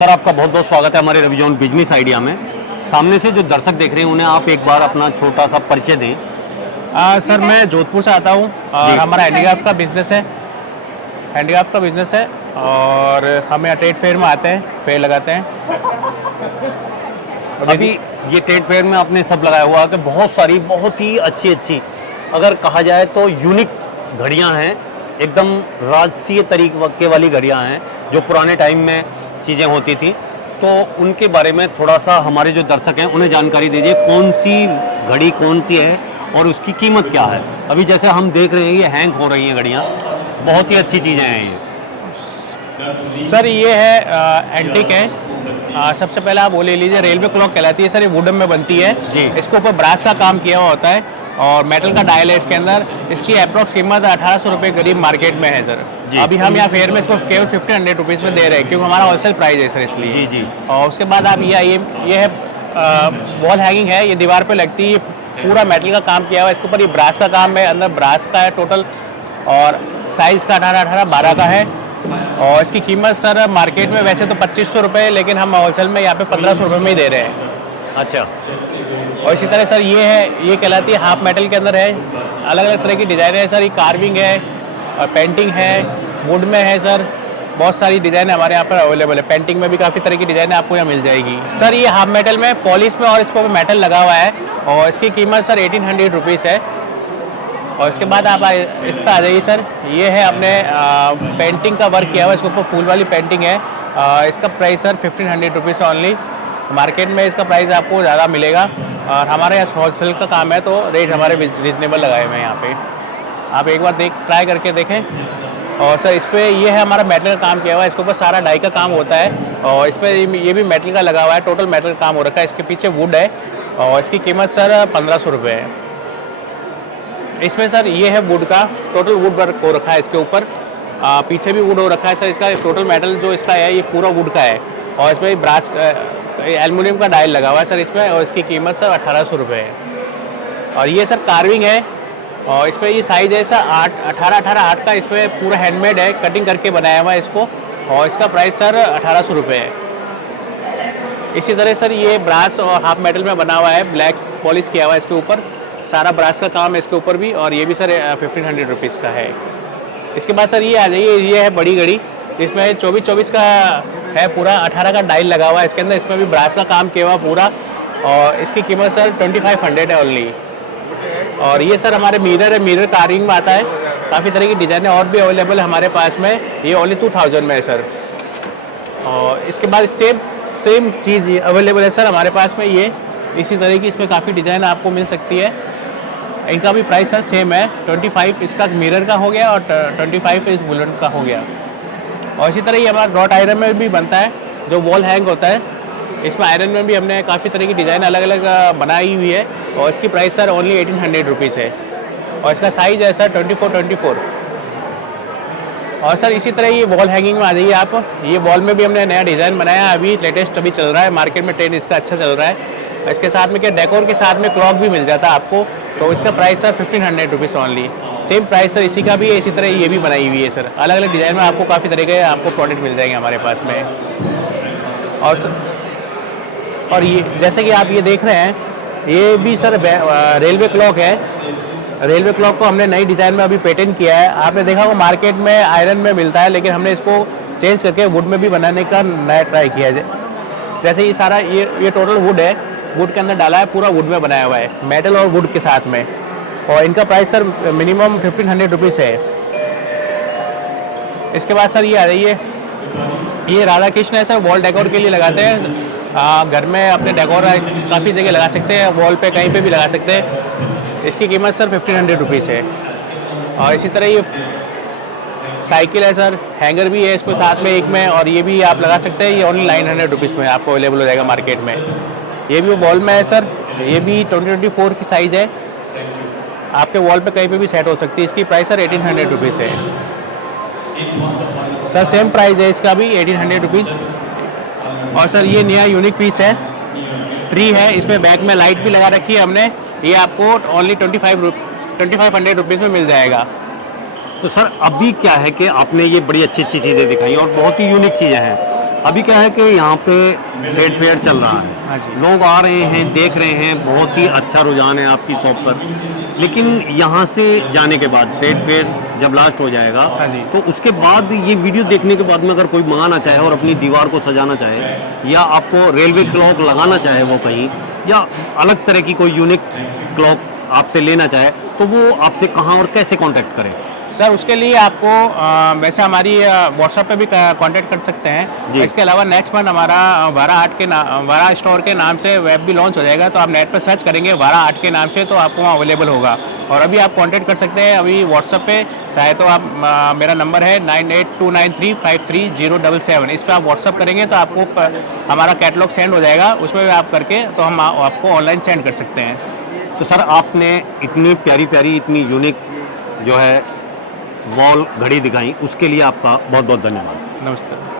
Sir आपका बहुत बहुत स्वागत है हमारे रविजॉन बिजनेस आइडिया में। सामने से जो दर्शक देख रहे हैं उन्हें आप एक बार अपना छोटा सा परिचय दें। सर मैं जोधपुर से आता हूँ जी। और हमारा हैंडीक्राफ्ट का बिजनेस है और हम यहाँ ट्रेड फेयर में आते हैं, फेयर लगाते हैं। अभी ये ट्रेड फेयर में आपने सब लगाया हुआ है कि बहुत सारी बहुत ही अच्छी अच्छी अगर कहा जाए तो यूनिक घड़ियां हैं, एकदम राजसीय तरीके वाली घड़ियां हैं जो पुराने टाइम में चीज़ें होती थी। तो उनके बारे में थोड़ा सा हमारे जो दर्शक हैं उन्हें जानकारी दीजिए, कौन सी घड़ी कौन सी है और उसकी कीमत क्या है। अभी जैसे हम देख रहे हैं ये हैंग हो रही हैं घड़ियाँ, बहुत ही अच्छी चीज़ें हैं ये। सर ये है एंटीक है। सबसे पहले आप वो ले लीजिए, रेलवे क्लॉक कहलाती है सर, ये वुडन में बनती है जी। इसके ऊपर ब्रास का काम किया हुआ होता है और मेटल का डायल है इसके अंदर। इसकी अप्रॉक्स कीमत 1800 रुपये करीब मार्केट में है सर। जी। अभी हम यहाँ फेयर में इसको केवल 1500 रुपीज़ में दे रहे हैं क्योंकि हमारा होलसेल प्राइस है सर, इसलिए। जी जी। और उसके बाद आप ये है वॉल हैंगिंग है, ये दीवार पे लगती है, पूरा मेटल का काम किया हुआ है। इसके ऊपर ये ब्रास का काम है, अंदर ब्रास का है टोटल और साइज़ का 18-18-12 का है। और इसकी कीमत सर मार्केट में वैसे तो 2500 रुपये, लेकिन हम होलसेल में यहाँ पे 1500 रुपये में ही दे रहे हैं। अच्छा। और इसी तरह सर ये है, ये कहलाती है हाफ मेटल के अंदर है। अलग अलग तरह की डिज़ाइन है सर, ये कार्विंग है और पेंटिंग है, वुड में है सर। बहुत सारी डिज़ाइन हमारे यहाँ पर अवेलेबल है। पेंटिंग में भी काफ़ी तरह की डिज़ाइन आपको यहाँ मिल जाएगी सर। ये हाफ मेटल में, पॉलिश में और इसको मेटल लगा हुआ है और इसकी कीमत सर 1800 रुपीज़ है। और इसके बाद आप इस पर आ जाइए सर, ये है अपने पेंटिंग का वर्क किया हुआ है, इसके ऊपर फूल वाली पेंटिंग है। इसका price sir 1500 rupees only. Market में इसका प्राइस आपको ज़्यादा मिलेगा और हमारे यहाँ होलसेल का काम है तो रेट हमारे रीजनेबल लगाए हुए हैं यहाँ पे। आप एक बार ट्राई करके देखें। और सर इस पर ये है हमारा मेटल का काम किया हुआ है, इसके ऊपर सारा डाई का काम होता है और इस पर ये भी मेटल का लगा हुआ है, टोटल मेटल का काम हो रखा है। इसके पीछे वुड है और इसकी कीमत सर 1500 रुपये है। इसमें सर ये है वुड का, टोटल वुड वर्क हो रखा है इसके ऊपर। पीछे भी वुड हो रखा है सर। इसका टोटल मेटल जो इसका है ये पूरा वुड का है और इसमें ब्रास एल्युमिनियम का डायल लगा हुआ है सर इसमें, और इसकी कीमत सर 1800 रुपये है। और ये सर कार्विंग है और इसमें ये साइज़ है सर 18-18-8 का। इसमें पूरा हैंडमेड है, कटिंग करके बनाया हुआ है इसको और इसका प्राइस सर 1800 रुपये है। इसी तरह सर ये ब्रास और हाफ मेटल में बना हुआ है, ब्लैक पॉलिश किया हुआ है इसके ऊपर, सारा ब्रास का काम है इसके ऊपर भी, और ये भी सर 1500 रुपीज़ का है। इसके बाद सर ये आ जाइए, ये है बड़ी घड़ी, इसमें 24-24 का है पूरा, 18 का डायल लगा हुआ है इसके अंदर। इसमें भी ब्रास का काम किया हुआ पूरा और इसकी कीमत सर 2500 है ओनली। और ये सर हमारे मिरर है, मिरर कार्विंग में आता है। काफ़ी तरह की डिज़ाइनें और भी अवेलेबल है हमारे पास में, ये ओनली 2000 में है सर। और इसके बाद सेम चीज़ ये अवेलेबल है सर हमारे पास में, ये इसी तरह की इसमें काफ़ी डिज़ाइन आपको मिल सकती है। इनका भी प्राइस सर सेम है, 25 इसका मिरर का हो गया और 25 इस बुलेट का हो गया। और इसी तरह ये हमारा रॉट आयरन में भी बनता है जो वॉल हैंग होता है। इसमें आयरन में भी हमने काफ़ी तरह की डिज़ाइन अलग अलग बनाई हुई है और इसकी प्राइस सर ओनली 1800 रुपीज़ है और इसका साइज़ है सर 24-24। और सर इसी तरह ये वॉल हैंगिंग में आ जाइए आप, ये वॉल में भी हमने नया डिज़ाइन बनाया है, अभी लेटेस्ट अभी चल रहा है मार्केट में, ट्रेंड इसका अच्छा चल रहा है। इसके साथ में क्या डेकोर के साथ में क्लॉक भी मिल जाता है आपको, तो इसका price sir 1500 rupees only. Same price sir इसी का भी है, इसी तरह ये भी बनाई हुई है सर। अलग अलग डिज़ाइन में आपको काफ़ी तरह के आपको प्रोडक्ट मिल जाएंगे हमारे पास में। और ये जैसे कि आप ये देख रहे हैं, ये भी सर रेलवे क्लॉक है। रेलवे क्लॉक को हमने नई डिज़ाइन में अभी पेटेंट किया है। आपने देखा वो मार्केट में आयरन में मिलता है, लेकिन हमने इसको चेंज करके वुड में भी बनाने का नया ट्राई किया है। जैसे ये सारा ये टोटल वुड है, वुड के अंदर डाला है, पूरा वुड में बनाया हुआ है, मेटल और वुड के साथ में। और इनका प्राइस सर मिनिमम 1500 रुपीज़ है। इसके बाद सर ये आ जाइए, ये राधा कृष्ण है सर, वॉल डेकोर के लिए लगाते हैं। घर में अपने डेकोर काफ़ी जगह लगा सकते हैं, वॉल पे कहीं पे भी लगा सकते हैं। इसकी कीमत सर 1500 रुपीज़ है। और इसी तरह ये साइकिल है सर, हैंगर भी है इसके साथ में एक में, और ये भी आप लगा सकते हैं। ये ओनली 900 रुपीज़ में आपको अवेलेबल हो जाएगा मार्केट में। ये भी वॉल में है सर, ये भी 20-24 की साइज़ है, आपके वॉल पे कहीं पे भी सेट हो सकती है। इसकी प्राइस सर 1800 रुपीज़ है सर। सेम प्राइस है इसका भी 1800 रुपीज़। और सर ये नया यूनिक पीस है, ट्री है, इसमें बैक में लाइट भी लगा रखी है हमने। ये आपको ओनली 2500 रुपीज़ में मिल जाएगा। तो सर अभी क्या है कि आपने ये बड़ी अच्छी अच्छी चीज़ें दिखाई और बहुत ही यूनिक चीज़ें हैं, अभी क्या है कि यहाँ पे ट्रेड फेयर चल रहा है, हाँ जी। लोग आ रहे हैं, देख रहे हैं, बहुत ही अच्छा रुझान है आपकी शॉप पर। लेकिन यहाँ से जाने के बाद ट्रेड फेयर जब लास्ट हो जाएगा, हाँ जी। तो उसके बाद ये वीडियो देखने के बाद में अगर कोई मंगाना चाहे और अपनी दीवार को सजाना चाहे, या आपको रेलवे क्लॉक लगाना चाहे वो कहीं, या अलग तरह की कोई यूनिक क्लॉक आपसे लेना चाहे, तो वो आपसे कहाँ और कैसे कांटेक्ट करें? सर उसके लिए आपको वैसे हमारी व्हाट्सएप पे भी कांटेक्ट कर सकते हैं। जी। इसके अलावा नेक्स्ट मंथ हमारा वारा स्टोर के नाम से वेब भी लॉन्च हो जाएगा, तो आप नेट पर सर्च करेंगे वारा आर्ट के नाम से तो आपको वहाँ अवेलेबल होगा। और अभी आप कांटेक्ट कर सकते हैं अभी व्हाट्सएप पे, चाहे तो आप मेरा नंबर है 9829353077, इस पर आप व्हाट्सएप करेंगे तो आपको हमारा कैटलॉग सेंड हो जाएगा, उसमें भी आप करके तो हम आपको ऑनलाइन सेंड कर सकते हैं। तो सर आपने इतनी प्यारी प्यारी, इतनी यूनिक जो है वॉल घड़ी दिखाई, उसके लिए आपका बहुत बहुत धन्यवाद। नमस्ते।